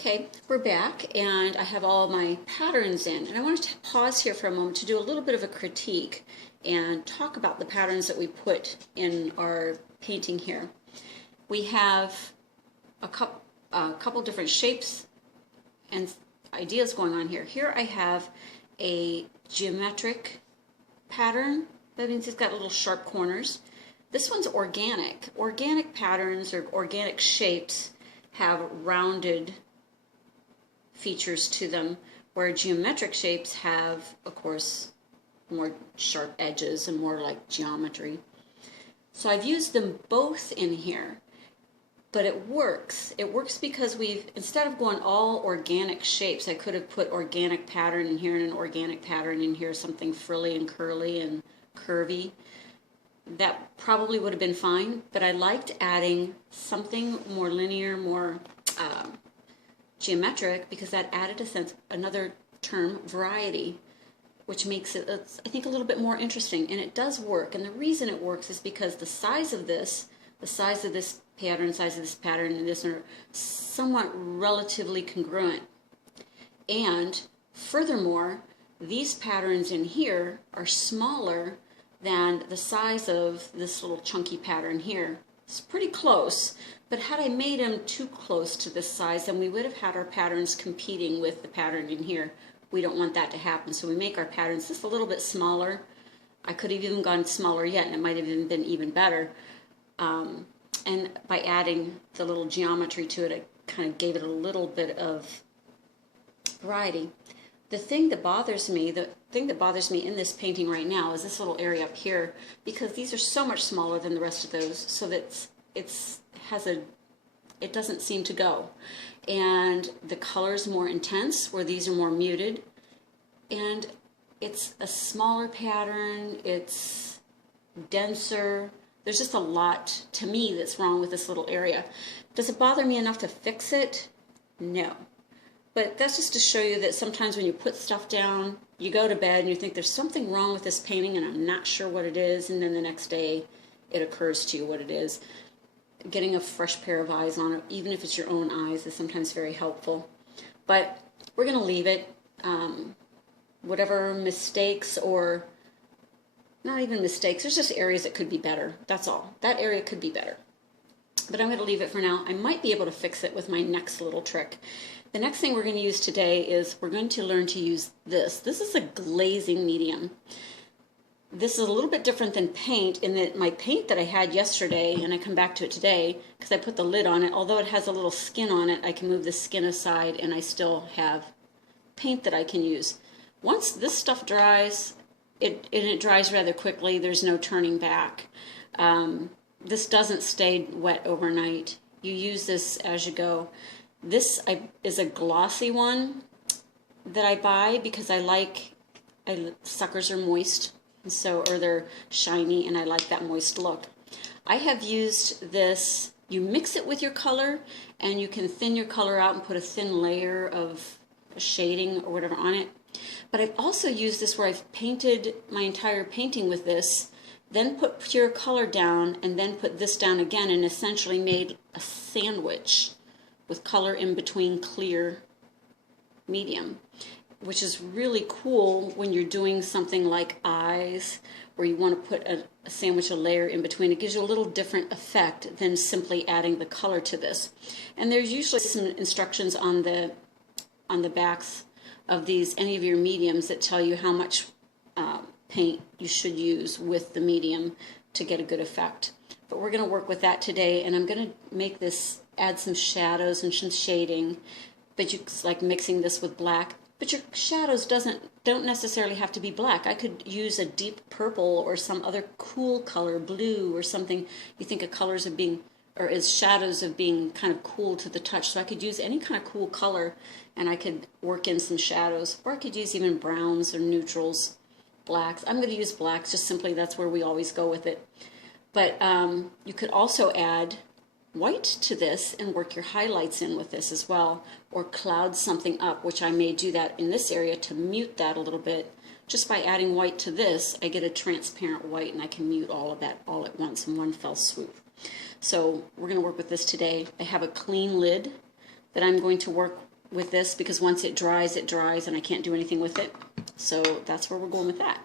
Okay, we're back and I have all my patterns in, and I wanted to pause here for a moment to do a little bit of a critique and talk about the patterns that we put in our painting here. We have a couple different shapes and ideas going on here. Here I have a geometric pattern. That means it's got little sharp corners. This one's organic. Organic patterns or organic shapes have rounded features to them, where geometric shapes have, of course, more sharp edges and more like geometry. So I've used them both in here, but it works. It works because instead of going all organic shapes, I could have put organic pattern in here and an organic pattern in here, something frilly and curly and curvy. That probably would have been fine, but I liked adding something more linear, more geometric, because that added another term, variety, which makes it, I think, a little bit more interesting. And it does work. And the reason it works is because the size of this pattern, and this are somewhat relatively congruent. And furthermore, these patterns in here are smaller than the size of this little chunky pattern here. It's pretty close, but had I made them too close to this size, then we would have had our patterns competing with the pattern in here. We don't want that to happen, so we make our patterns just a little bit smaller. I could have even gone smaller yet, and it might have even been even better. And by adding the little geometry to it, I kind of gave it a little bit of variety. The thing that bothers me in this painting right now is this little area up here, because these are so much smaller than the rest of those, so that it doesn't seem to go. And the color's more intense, where these are more muted. And it's a smaller pattern, it's denser. There's just a lot, to me, that's wrong with this little area. Does it bother me enough to fix it? No. But that's just to show you that sometimes when you put stuff down, you go to bed and you think there's something wrong with this painting and I'm not sure what it is, and then the next day it occurs to you what it is. Getting a fresh pair of eyes on it, even if it's your own eyes, is sometimes very helpful. But we're going to leave it. Whatever mistakes, or not even mistakes, there's just areas that could be better. That's all. That area could be better. But I'm going to leave it for now. I might be able to fix it with my next little trick. The next thing we're going to use today is we're going to learn to use this. This is a glazing medium. This is a little bit different than paint in that my paint that I had yesterday, and I come back to it today because I put the lid on it, although it has a little skin on it, I can move the skin aside and I still have paint that I can use. Once this stuff dries, it dries rather quickly. There's no turning back. This doesn't stay wet overnight. You use this as you go. This is a glossy one that I buy because suckers are moist, and so, or they're shiny, and I like that moist look. I have used this. You mix it with your color, and you can thin your color out and put a thin layer of shading or whatever on it. But I've also used this where I've painted my entire painting with this, then put pure color down, and then put this down again, and essentially made a sandwich with color in between clear medium, which is really cool when you're doing something like eyes, where you want to put a sandwich, a layer in between. It gives you a little different effect than simply adding the color to this. And there's usually some instructions on the backs of any of your mediums that tell you how much paint you should use with the medium to get a good effect. But we're going to work with that today, and I'm going to make this, add some shadows and some shading, but it's like mixing this with black. But your shadows don't necessarily have to be black. I could use a deep purple or some other cool color, blue or something. You think of colors of being, or as shadows of being kind of cool to the touch. So I could use any kind of cool color, and I could work in some shadows. Or I could use even browns or neutrals, blacks. I'm going to use blacks, just simply that's where we always go with it. But you could also add white to this and work your highlights in with this as well, or cloud something up, which I may do that in this area to mute that a little bit. Just by adding white to this, I get a transparent white, and I can mute all of that all at once in one fell swoop. So we're going to work with this today. I have a clean lid that I'm going to work with this because once it dries and I can't do anything with it. So that's where we're going with that.